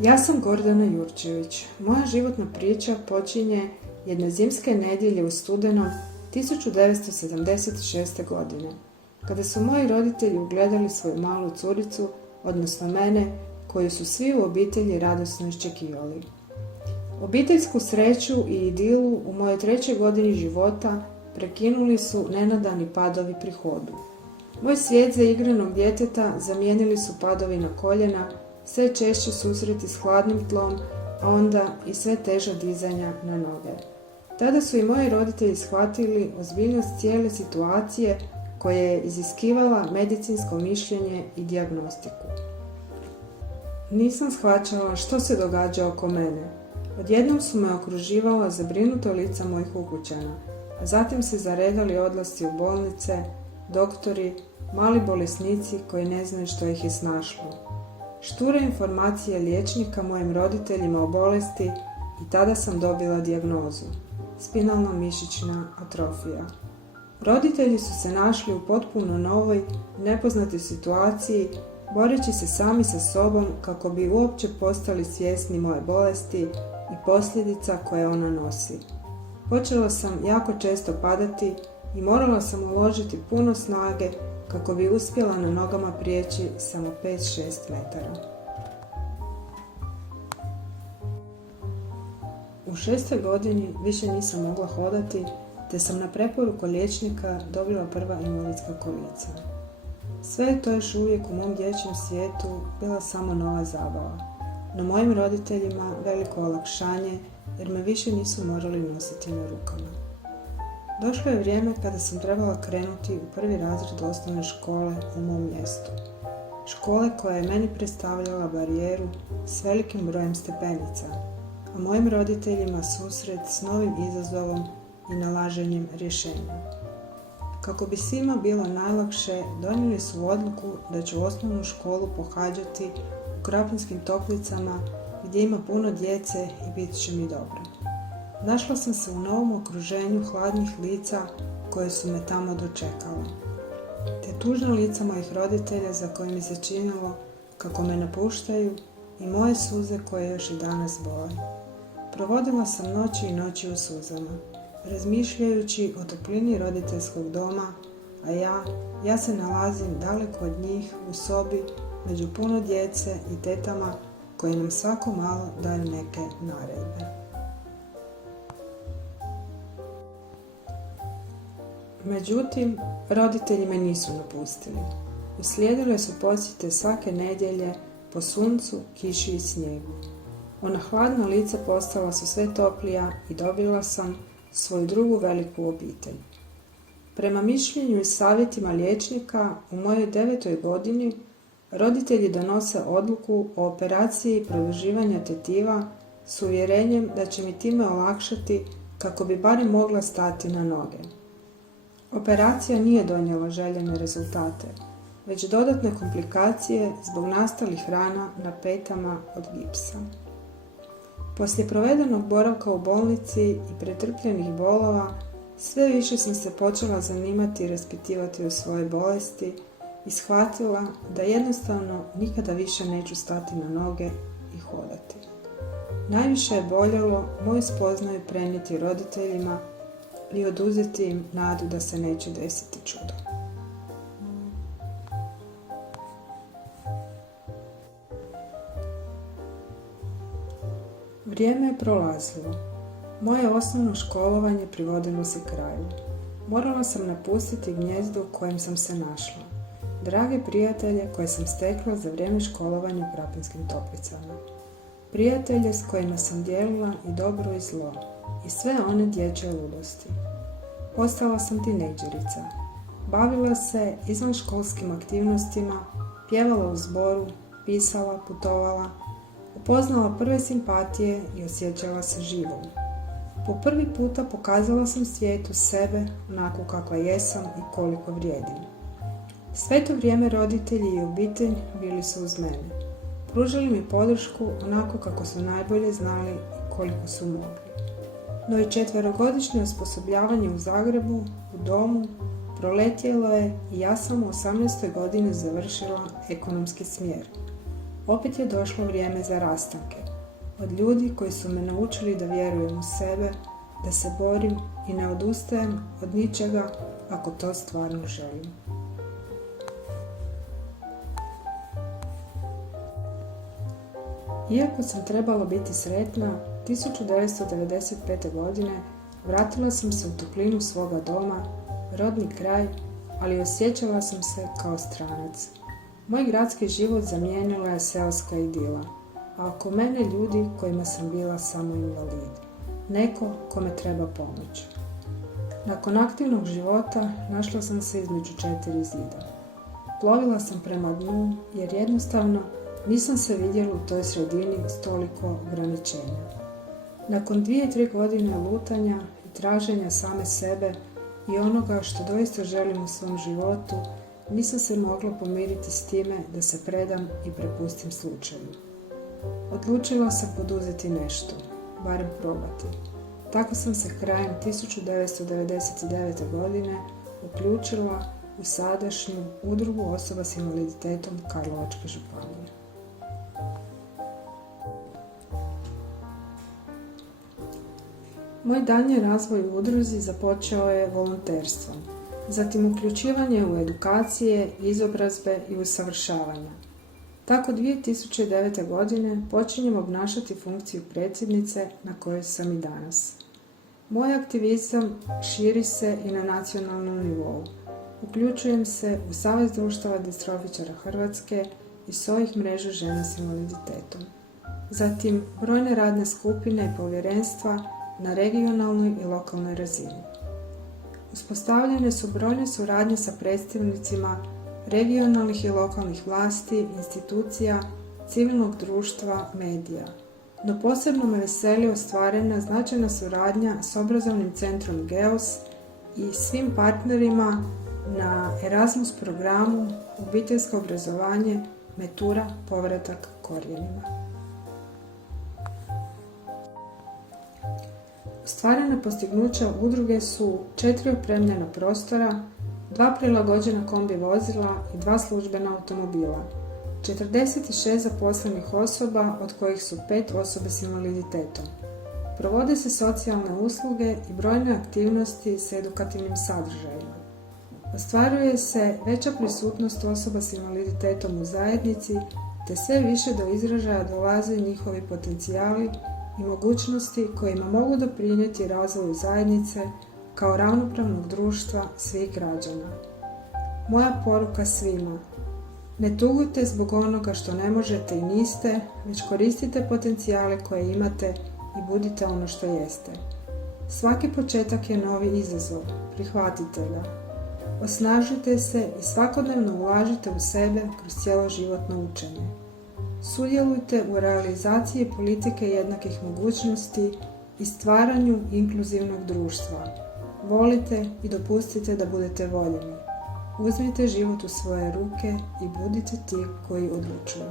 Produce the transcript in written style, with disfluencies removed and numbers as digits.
Ja sam Gordana Jurčević. Moja životna priča počinje jedne zimske nedjelje u studenom 1976. godine, kada su moji roditelji ugledali svoju malu curicu, odnosno mene, koju su svi u obitelji radosno iščekivali. Obiteljsku sreću i idilu u mojoj 3. godini života prekinuli su nenadani padovi pri hodu. Moj svijet za igranog djeteta zamijenili su padovi na koljena, sve češće susreti s hladnim tlom, a onda i sve teža dizanja na noge. Tada su i moji roditelji shvatili ozbiljnost cijele situacije koja je iziskivala medicinsko mišljenje i dijagnostiku. Nisam shvaćala što se događa oko mene. Odjednom su me okruživala zabrinuta lica mojih ukućana, a zatim se zaredali odlasci u bolnice, doktori, mali bolesnici koji ne znaju što ih je snašlo. Šture informacije liječnika mojim roditeljima o bolesti i tada sam dobila dijagnozu – spinalna mišićna atrofija. Roditelji su se našli u potpuno novoj, nepoznatoj situaciji, boreći se sami sa sobom kako bi uopće postali svjesni moje bolesti i posljedica koje ona nosi. Počela sam jako često padati i morala sam uložiti puno snage kako bi uspjela na nogama prijeći samo 5-6 metara. U 6. godini više nisam mogla hodati, te sam na preporuku liječnika dobila prva invalidska kolica. Sve je to još uvijek u mom dječjem svijetu bila samo nova zabava, no mojim roditeljima veliko olakšanje jer me više nisu morali nositi na rukama. Došlo je vrijeme kada sam trebala krenuti u 1. razred osnovne škole u mom mjestu. Škole koja je meni predstavljala barijeru s velikim brojem stepenica, a mojim roditeljima susret s novim izazovom i nalaženjem rješenja. Kako bi svima bilo najlakše, donijeli su odluku da ću osnovnu školu pohađati u Krapinskim Toplicama gdje ima puno djece i bit će mi dobro. Našla sam se u novom okruženju hladnih lica koje su me tamo dočekala, te tužna lica mojih roditelja za koje mi se činilo kako me napuštaju i moje suze koje još i danas bole. Provodila sam noći i noći u suzama, razmišljajući o toplini roditeljskog doma, a ja se nalazim daleko od njih u sobi među puno djece i tetama koje nam svako malo daju neke naredbe. Međutim, roditelji me nisu napustili. Uslijedile su posjete svake nedjelje po suncu, kiši i snijegu. Ona hladna lica postala su sve toplija i dobila sam svoju drugu veliku obitelj. Prema mišljenju i savjetima liječnika, u mojoj 9. godini roditelji donose odluku o operaciji produživanja tetiva s uvjerenjem da će mi time olakšati kako bi barem mogla stati na noge. Operacija nije donijela željene rezultate, već dodatne komplikacije zbog nastalih rana na petama od gipsa. Poslije provedenog boravka u bolnici i pretrpljenih bolova, sve više sam se počela zanimati i raspitivati o svojoj bolesti i shvatila da jednostavno nikada više neću stati na noge i hodati. Najviše je boljelo moju spoznaju prenijeti roditeljima i oduzeti im nadu da se neće desiti čudo. Vrijeme je prolazilo. Moje osnovno školovanje privodilo se kraju. Morala sam napustiti gnijezdo u kojem sam se našla. Drage prijatelje koje sam stekla za vrijeme školovanja u Krapinskim Toplicama. Prijatelje s kojima sam dijelila i dobro i zlo, i sve one dječje ludosti. Postala sam tinejdžerica. Bavila se izvanškolskim aktivnostima, pjevala u zboru, pisala, putovala, upoznala prve simpatije i osjećala se živom. Po prvi puta pokazala sam svijetu sebe onako kakva jesam i koliko vrijedim. Sve to vrijeme roditelji i obitelj bili su uz mene. Pružili mi podršku onako kako su najbolje znali i koliko su mogli. No i 4-godišnje osposobljavanje u Zagrebu, u domu, proletjelo je i ja sam u 18. godini završila ekonomski smjer. Opet je došlo vrijeme za rastanke. Od ljudi koji su me naučili da vjerujem u sebe, da se borim i ne odustajem od ničega ako to stvarno želim. Iako sam trebala biti sretna, 1995. godine vratila sam se u toplinu svoga doma, rodni kraj, ali osjećala sam se kao stranac. Moj gradski život zamijenila je seoska idila, a oko mene ljudi kojima sam bila samo invalid, neko kome treba pomoć. Nakon aktivnog života našla sam se između 4 zida. Plovila sam prema dnu jer jednostavno nisam se vidjela u toj sredini s toliko ograničenja. Nakon 2-3 godine lutanja i traženja same sebe i onoga što doista želim u svom životu, nisam se mogla pomiriti s time da se predam i prepustim slučaju. Odlučila sam poduzeti nešto, barem probati. Tako sam se krajem 1999. godine uključila u sadašnju udrugu osoba s invaliditetom Karlovačke županije. Moj daljnji razvoj u udruzi započeo je volonterstvom, zatim uključivanje u edukacije, izobrazbe i usavršavanja. Tako 2009. godine počinjem obnašati funkciju predsjednice na kojoj sam i danas. Moj aktivizam širi se i na nacionalnom nivou. Uključujem se u Savez društava distrofičara Hrvatske i SOIH mrežu žena s invaliditetom. Zatim brojne radne skupine i povjerenstva na regionalnoj i lokalnoj razini. Uspostavljene su brojne suradnje sa predstavnicima regionalnih i lokalnih vlasti, institucija, civilnog društva, medija. No posebno me veseli ostvarena značajna suradnja s obrazovnim centrom GEOS i svim partnerima na Erasmus programu Obiteljsko obrazovanje Metura povratak korijenima. Ostvarena postignuća udruge su 4 opremljena prostora, 2 prilagođena kombi vozila i 2 službena automobila, 46 zaposlenih osoba, od kojih su 5 osobe s invaliditetom. Provode se socijalne usluge i brojne aktivnosti s edukativnim sadržajima. Ostvaruje se veća prisutnost osoba s invaliditetom u zajednici, te sve više do izražaja dolaze njihovi potencijali i mogućnosti kojima mogu doprinijeti razvoju zajednice kao ravnopravnog društva svih građana. Moja poruka svima: ne tugujte zbog onoga što ne možete i niste, već koristite potencijale koje imate i budite ono što jeste. Svaki početak je novi izazov, prihvatite ga. Osnažite se i svakodnevno ulažite u sebe kroz cjeloživotno učenje. Sudjelujte u realizaciji politike jednakih mogućnosti i stvaranju inkluzivnog društva. Volite i dopustite da budete voljeni. Uzmite život u svoje ruke i budite ti koji odlučuju.